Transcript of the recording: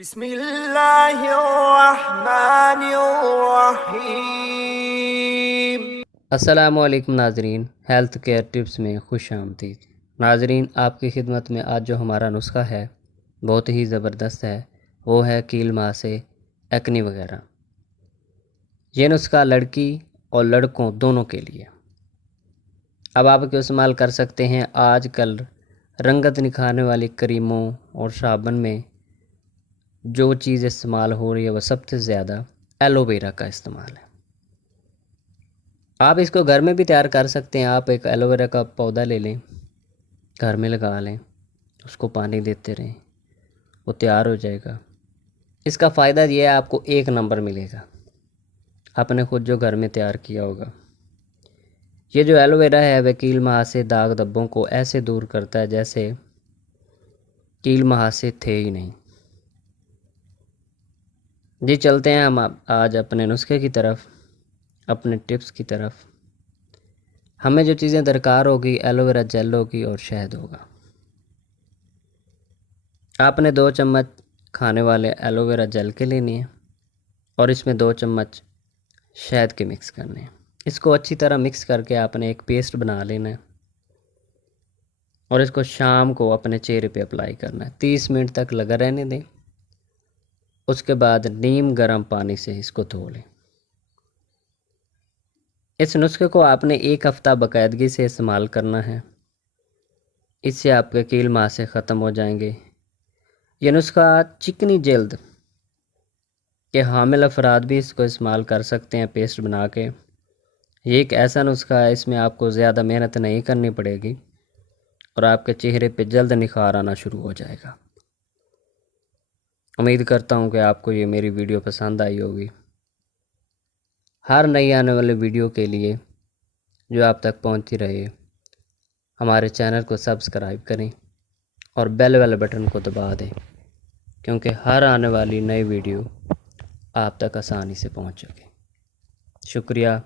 बिस्मिल्लाहिर्रहमानिर्रहीम। अस्सलामुअलैकुम नाजरीन, हेल्थ केयर टिप्स में खुश आमदीद। नाजरीन, आपकी खिदमत में आज जो हमारा नुस्खा है बहुत ही ज़बरदस्त है। वो है कील मासे, एक्नी वगैरह। ये नुस्खा लड़की और लड़कों दोनों के लिए। अब आप इसको इस्तेमाल कर सकते हैं। आजकल रंगत निखारने वाली क्रीमों और साबुन में जो चीज़ इस्तेमाल हो रही है वह सबसे ज़्यादा एलोवेरा का इस्तेमाल है। आप इसको घर में भी तैयार कर सकते हैं। आप एक एलोवेरा का पौधा ले लें, घर में लगा लें, उसको पानी देते रहें, वो तैयार हो जाएगा। इसका फ़ायदा ये है, आपको एक नंबर मिलेगा, आपने खुद जो घर में तैयार किया होगा। ये जो एलोवेरा है वह कील महासे, दाग धब्बों को ऐसे दूर करता है जैसे कील महासे थे ही नहीं। जी, चलते हैं हम आज अपने नुस्खे की तरफ, अपने टिप्स की तरफ। हमें जो चीज़ें दरकार होगी, एलोवेरा जेल होगी और शहद होगा। आपने 2 चम्मच खाने वाले एलोवेरा जेल के लेनी है और इसमें 2 चम्मच शहद के मिक्स करने हैं। इसको अच्छी तरह मिक्स करके आपने एक पेस्ट बना लेना है और इसको शाम को अपने चेहरे पे अप्लाई करना है। 30 मिनट तक लगा रहने दें। उसके बाद नीम गर्म पानी से इसको धो लें। इस नुस्खे को आपने 1 हफ़्ता बाकायदगी से इस्तेमाल करना है। इससे आपके कील मासे ख़त्म हो जाएंगे। यह नुस्खा चिकनी जल्द के हामिल अफराद भी इसको इस्तेमाल कर सकते हैं पेस्ट बना के। ये एक ऐसा नुस्खा है, इसमें आपको ज़्यादा मेहनत नहीं करनी पड़ेगी और आपके चेहरे पे जल्द निखार आना शुरू हो जाएगा। उम्मीद करता हूँ कि आपको ये मेरी वीडियो पसंद आई होगी। हर नई आने वाले वीडियो के लिए जो आप तक पहुँचती रहे, हमारे चैनल को सब्सक्राइब करें और बेल वाले बटन को दबा दें, क्योंकि हर आने वाली नई वीडियो आप तक आसानी से पहुँच सके। शुक्रिया।